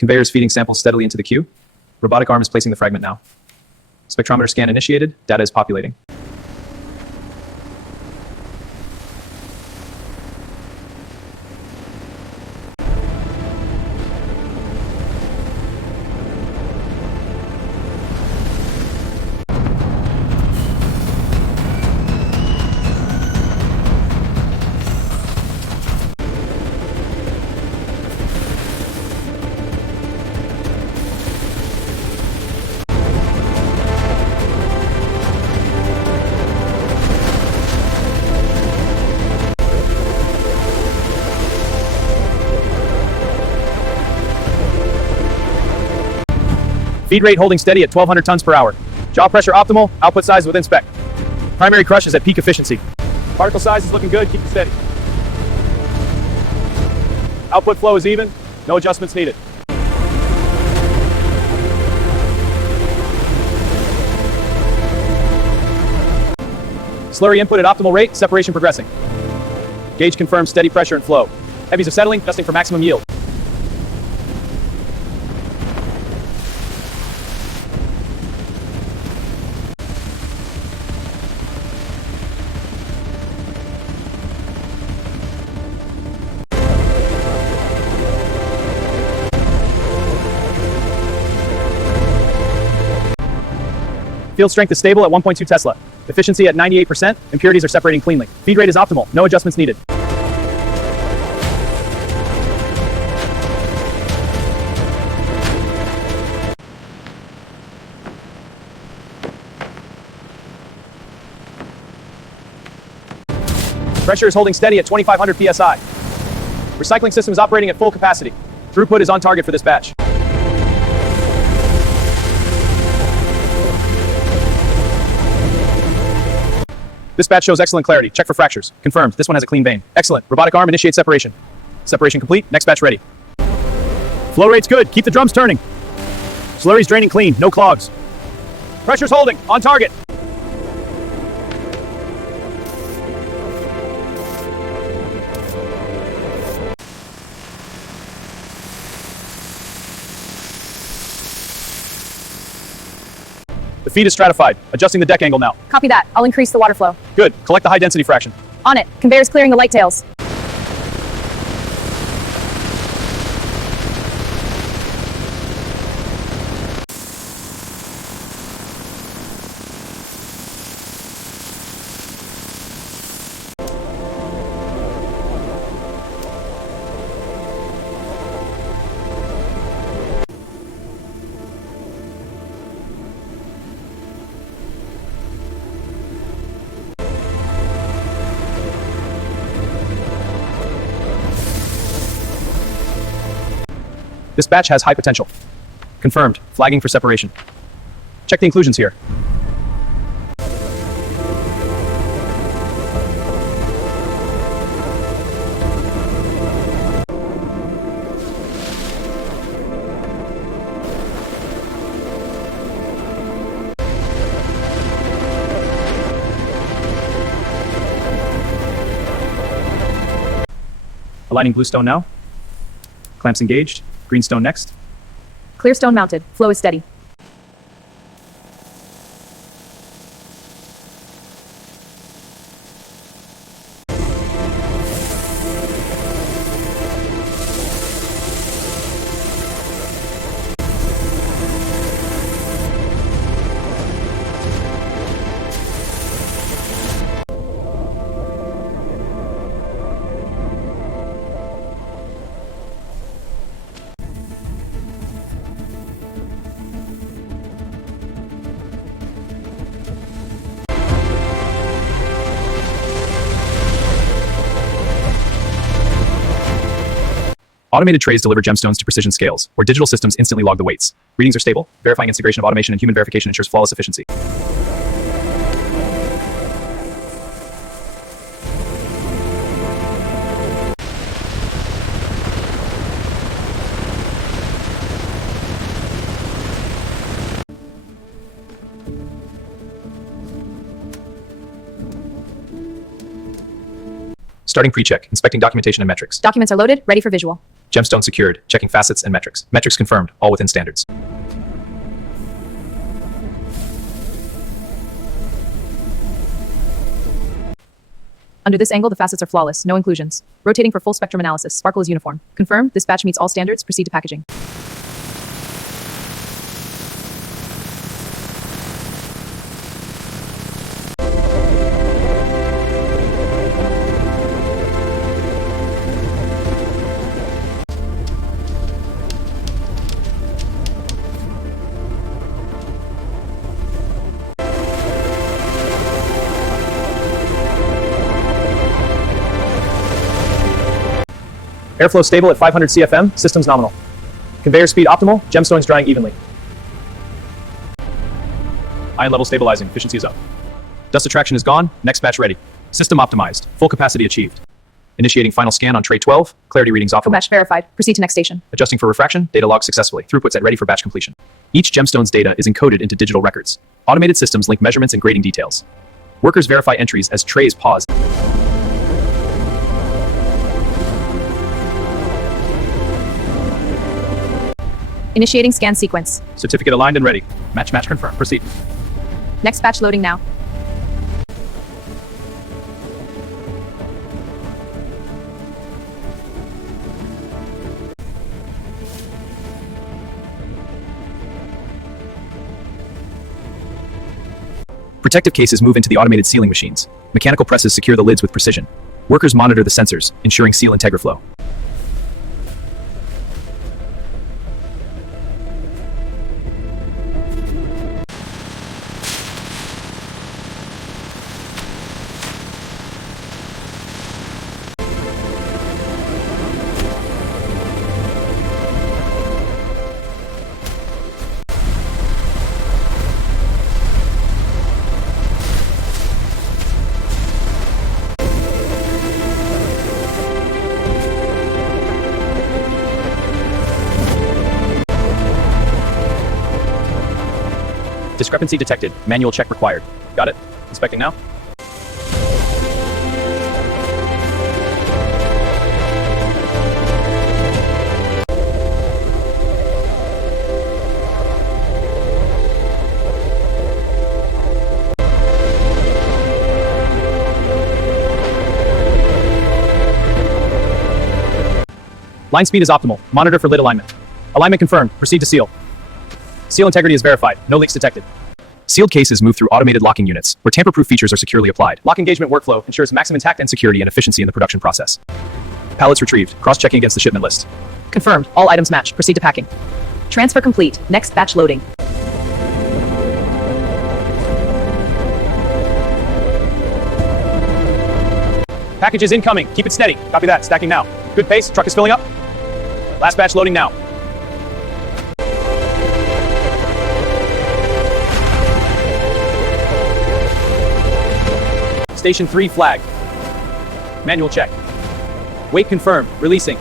Conveyor is feeding samples steadily into the queue. Robotic arm is placing the fragment now. Spectrometer scan initiated. Data is populating. Feed rate holding steady at 1,200 tons per hour. Jaw pressure optimal, output size within spec. Primary crush is at peak efficiency. Particle size is looking good, keep it steady. Output flow is even, no adjustments needed. Slurry input at optimal rate, separation progressing. Gauge confirms steady pressure and flow. Heavies are settling, adjusting for maximum yield. Field strength is stable at 1.2 Tesla. Efficiency at 98%. Impurities are separating cleanly. Feed rate is optimal. No adjustments needed. Pressure is holding steady at 2,500 psi. Recycling system is operating at full capacity. Throughput is on target for this batch. This batch shows excellent clarity. Check for fractures. Confirmed. This one has a clean vein. Excellent. Robotic arm initiate separation. Separation complete. Next batch ready. Flow rate's good. Keep the drums turning. Slurry's draining clean. No clogs. Pressure's holding. On target. The feed is stratified. Adjusting the deck angle now. Copy that. I'll increase the water flow. Good. Collect the high density fraction. On it. Conveyor's clearing the light tails. This batch has high potential. Confirmed. Flagging for separation. Check the inclusions here. Aligning blue stone now. Clamps engaged. Green stone next. Clear stone mounted. Flow is steady. Automated trays deliver gemstones to precision scales, where digital systems instantly log the weights. Readings are stable. Verifying integration of automation and human verification ensures flawless efficiency. Starting pre-check, inspecting documentation and metrics. Documents are loaded, ready for visual. Gemstone secured, checking facets and metrics. Metrics confirmed, all within standards. Under this angle, the facets are flawless, no inclusions. Rotating for full spectrum analysis. Sparkle is uniform. Confirmed. This batch meets all standards. Proceed to packaging. Airflow stable at 500 CFM, systems nominal. Conveyor speed optimal, gemstones drying evenly. Ion level stabilizing, efficiency is up. Dust attraction is gone, next batch ready. System optimized, full capacity achieved. Initiating final scan on tray 12, clarity readings optimal. Batch verified. Proceed to next station. Adjusting for refraction, data log successfully. Throughput set ready for batch completion. Each gemstone's data is encoded into digital records. Automated systems link measurements and grading details. Workers verify entries as trays pause. Initiating scan sequence. Certificate aligned and ready. Match confirmed. Proceed. Next batch loading now. Protective cases move into the automated sealing machines. Mechanical presses secure the lids with precision. Workers monitor the sensors, ensuring seal integraflow. Discrepancy detected. Manual check required. Got it? Inspecting now. Line speed is optimal. Monitor for lid alignment. Alignment confirmed. Proceed to seal. Seal integrity is verified. No leaks detected. Sealed cases move through automated locking units, where tamper-proof features are securely applied. Lock engagement workflow ensures maximum tact and security and efficiency in the production process. Pallets retrieved. Cross-checking against the shipment list. Confirmed. All items match. Proceed to packing. Transfer complete. Next batch loading. Packages incoming. Keep it steady. Copy that. Stacking now. Good pace. Truck is filling up. Last batch loading now. Station 3 flag. Manual check. Weight confirmed. Releasing.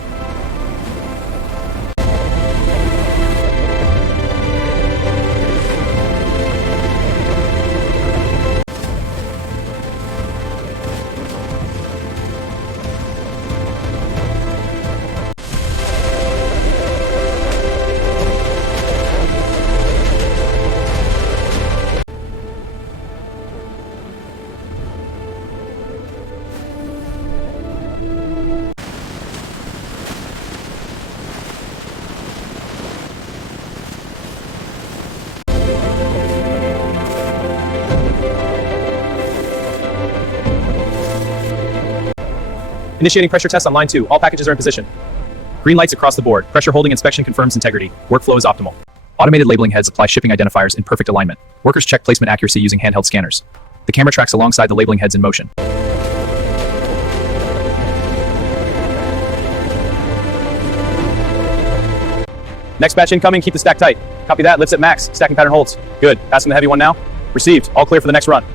Initiating pressure test on line 2. All packages are in position. Green lights across the board. Pressure holding inspection confirms integrity. Workflow is optimal. Automated labeling heads apply shipping identifiers in perfect alignment. Workers check placement accuracy using handheld scanners. The camera tracks alongside the labeling heads in motion. Next batch incoming. Keep the stack tight. Copy that. Lifts at max. Stacking pattern holds. Good. Passing the heavy one now. Received. All clear for the next run.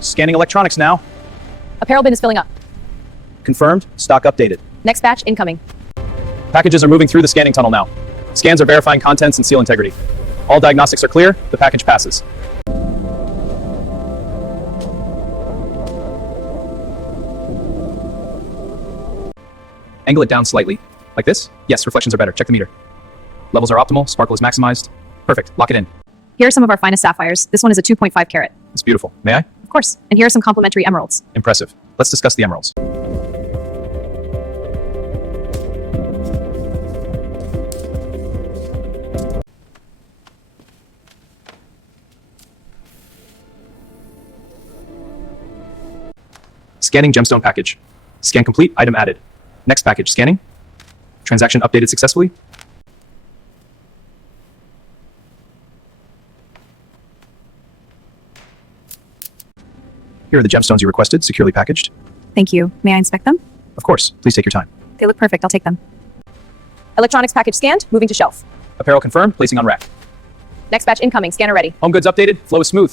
Scanning electronics now. Apparel bin is filling up. Confirmed. Stock updated. Next batch incoming. Packages are moving through the scanning tunnel now. Scans are verifying contents and seal integrity. All diagnostics are clear. The package passes. Angle it down slightly. Like this? Yes, reflections are better. Check the meter. Levels are optimal. Sparkle is maximized. Perfect. Lock it in. Here are some of our finest sapphires. This one is a 2.5 carat. It's beautiful. May I? Of course. And here are some complimentary emeralds. Impressive. Let's discuss the emeralds. Scanning gemstone package. Scan complete. Item added. Next package. Scanning. Transaction updated successfully. Here are the gemstones you requested, securely packaged. Thank you. May I inspect them? Of course. Please take your time. They look perfect. I'll take them. Electronics package scanned. Moving to shelf. Apparel confirmed. Placing on rack. Next batch incoming. Scanner ready. Home goods updated. Flow is smooth.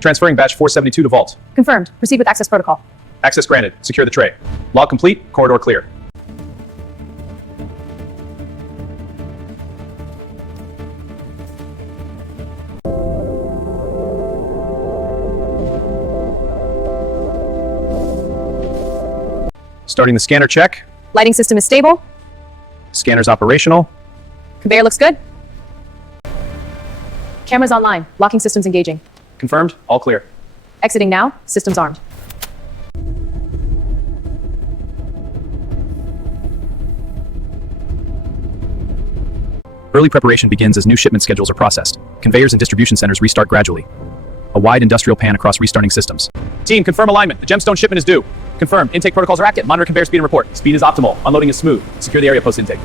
Transferring batch 472 to vault. Confirmed. Proceed with access protocol. Access granted. Secure the tray. Log complete. Corridor clear. Starting the scanner check. Lighting system is stable. Scanner's operational. Conveyor looks good. Cameras online. Locking systems engaging. Confirmed. All clear. Exiting now. Systems armed. Early preparation begins as new shipment schedules are processed. Conveyors and distribution centers restart gradually. A wide industrial pan across restarting systems. Team, confirm alignment. The gemstone shipment is due. Confirmed. Intake protocols are active. Monitor conveyor speed and report. Speed is optimal. Unloading is smooth. Secure the area post intake.